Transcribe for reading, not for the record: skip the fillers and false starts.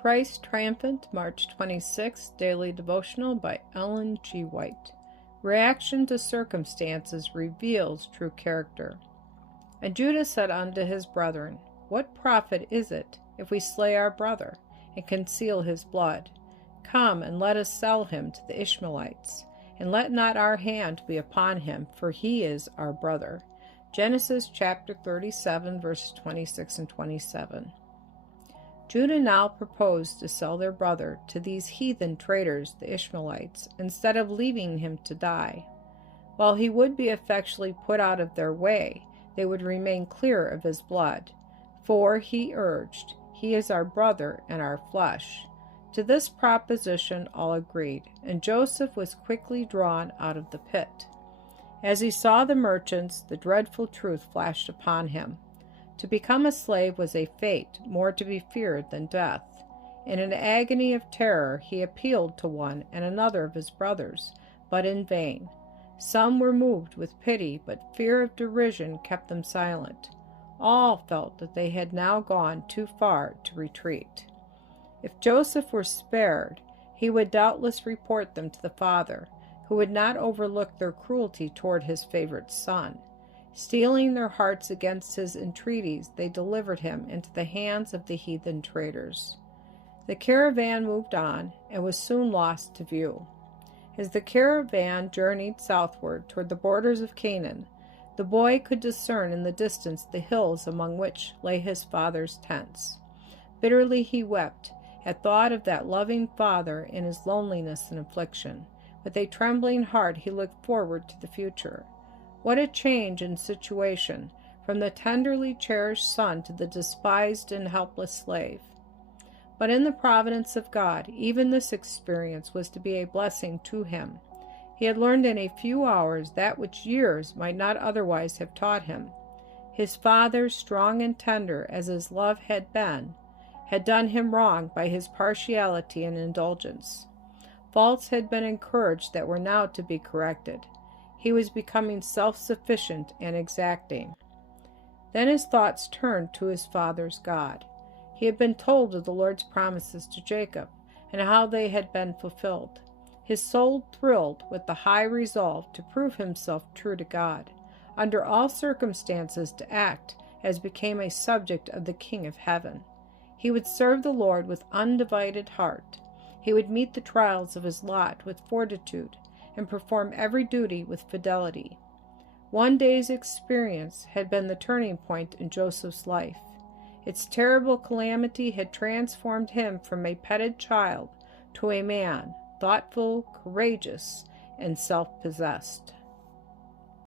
Christ Triumphant, March 26, Daily Devotional by Ellen G. White. Reaction to circumstances reveals true character. And Judah said unto his brethren, What profit is it, if we slay our brother, and conceal his blood? Come, and let us sell him to the Ishmaelites, and let not our hand be upon him, for he is our brother. Genesis chapter 37, verses 26 and 27. Judah now proposed to sell their brother to these heathen traders, the Ishmaelites, instead of leaving him to die. While he would be effectually put out of their way, they would remain clear of his blood. For, he urged, he is our brother and our flesh. To this proposition all agreed, and Joseph was quickly drawn out of the pit. As he saw the merchants, the dreadful truth flashed upon him. To become a slave was a fate more to be feared than death. In an agony of terror he appealed to one and another of his brothers, but in vain. Some were moved with pity, but fear of derision kept them silent. All felt that they had now gone too far to retreat. If Joseph were spared, he would doubtless report them to the father, who would not overlook their cruelty toward his favorite son. Steeling their hearts against his entreaties, they delivered him into the hands of the heathen traders. The caravan moved on and was soon lost to view. As the caravan journeyed southward toward the borders of Canaan, the boy could discern in the distance the hills among which lay his father's tents. Bitterly he wept at thought of that loving father in his loneliness and affliction. With a trembling heart he looked forward to the future. What a change in situation, from the tenderly cherished son to the despised and helpless slave. But in the providence of God, even this experience was to be a blessing to him. He had learned in a few hours that which years might not otherwise have taught him. His father, strong and tender as his love had been, had done him wrong by his partiality and indulgence. Faults had been encouraged that were now to be corrected. He was becoming self-sufficient and exacting. Then his thoughts turned to his father's God. He had been told of the Lord's promises to Jacob, and how they had been fulfilled. His soul thrilled with the high resolve to prove himself true to God, under all circumstances to act as became a subject of the King of Heaven. He would serve the Lord with undivided heart. He would meet the trials of his lot with fortitude, and perform every duty with fidelity. One day's experience had been the turning point in Joseph's life. Its terrible calamity had transformed him from a petted child to a man, thoughtful, courageous, and self-possessed.